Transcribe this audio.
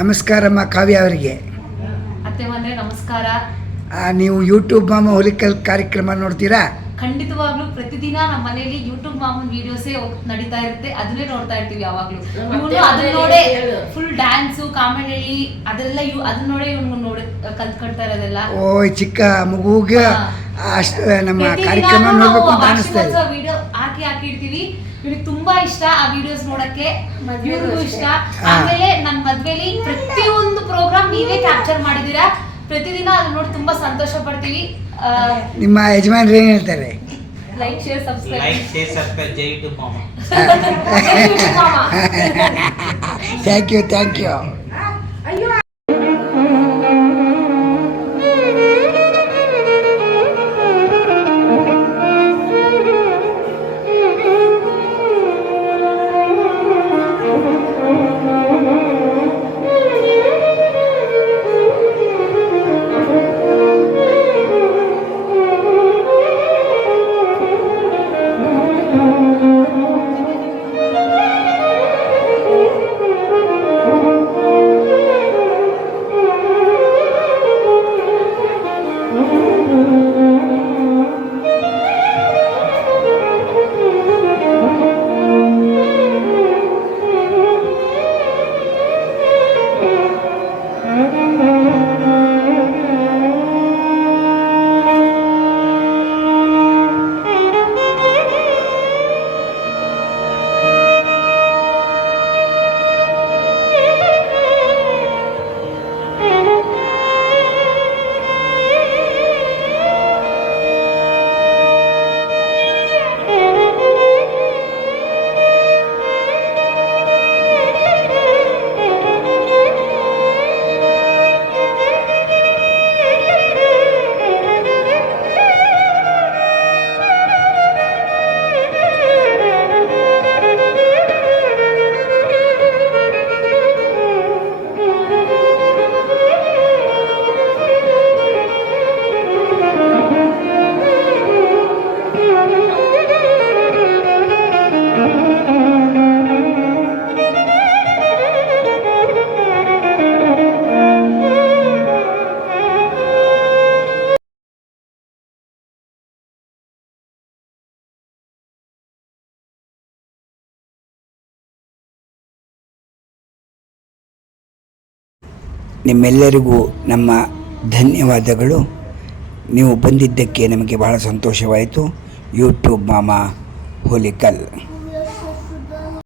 ನಮಸ್ಕಾರಮ್ಮ ಕಾವ್ಯ ಅವರಿಗೆ. ಅತ್ತೆ ಮನೆ ನಮಸ್ಕಾರ. ನೀವು ಯೂಟ್ಯೂಬ್ ಮಾಮ ಹುಲಿಕಲ್ ಕಾರ್ಯಕ್ರಮ ನೋಡ್ತೀರಾ? ಖಂಡಿತವಾಗ್ಲೂ ಪ್ರತಿದಿನ ನಮ್ಮ ಮನೆಯಲ್ಲಿ ಯೂಟ್ಯೂಬ್ ಮಾಮನ್ ವಿಡಿಯೋಸೇ ನಡೀತಾ ಇರುತ್ತೆ, ಅದನ್ನೇ ನೋಡ್ತಾ ಇರ್ತೀವಿ ಯಾವಾಗ್ಲೂ. ಅದನ್ನ ನೋಡೇ ಫುಲ್ ಡ್ಯಾನ್ಸು ಕಾಮಿಡಿ ಅದೆಲ್ಲ ಅದನ್ನ ನೋಡೇ ಇವ್ನು ನೋಡಿ ಕಲ್ತ್ಕೊಳ್ತಾ ಇರೋದೆಲ್ಲ. ಓ ಚಿಕ್ಕ ಮಗುಗೆ ಅಷ್ಟು ನಮ್ಮ ಕಾರ್ಯಕ್ರಮ ನೋಡ್ಬೇಕು ಅಂತ ಅನಿಸ್ತಾ ಇದೆ. ವಿಡಿಯೋ ಹಾಕಿ ಇಡ್ತೀವಿ. ಇವ್ರಿಗೆ ತುಂಬಾ ಇಷ್ಟ ಆ ವಿಡಿಯೋಸ್ ನೋಡಕ್ಕೆ, ಇವ್ರಿಗೂ ಇಷ್ಟ. ಆಮೇಲೆ ನನ್ನ ಮದ್ವೆಲಿ ಪ್ರತಿಯೊಂದು ಪ್ರೋಗ್ರಾಮ್ ನೀವೇ ಕ್ಯಾಪ್ಚರ್ ಮಾಡಿದೀರಾ. ಪ್ರತಿದಿನ ಅದನ್ನ ನೋಡಿ ತುಂಬಾ ಸಂತೋಷ ಪಡ್ತೀವಿ. ನಿಮ್ಮ ಯಜಮಾನ್ರು ಏನ್ ಹೇಳ್ತಾರೆ? ಲೈಕ್ ಶೇರ್ ಸಬ್ಸ್ಕ್ರೈಬ್ ಜೈ ಯೂಟ್ಯೂಬ್ ಮಾಮ. Thank you. ನಿಮ್ಮೆಲ್ಲರಿಗೂ ನಮ್ಮ ಧನ್ಯವಾದಗಳು. ನೀವು ಬಂದಿದ್ದಕ್ಕೆ ನಮಗೆ ಬಹಳ ಸಂತೋಷವಾಯಿತು. ಯೂಟ್ಯೂಬ್ ಮಾಮ ಹುಲಿಕಲ್.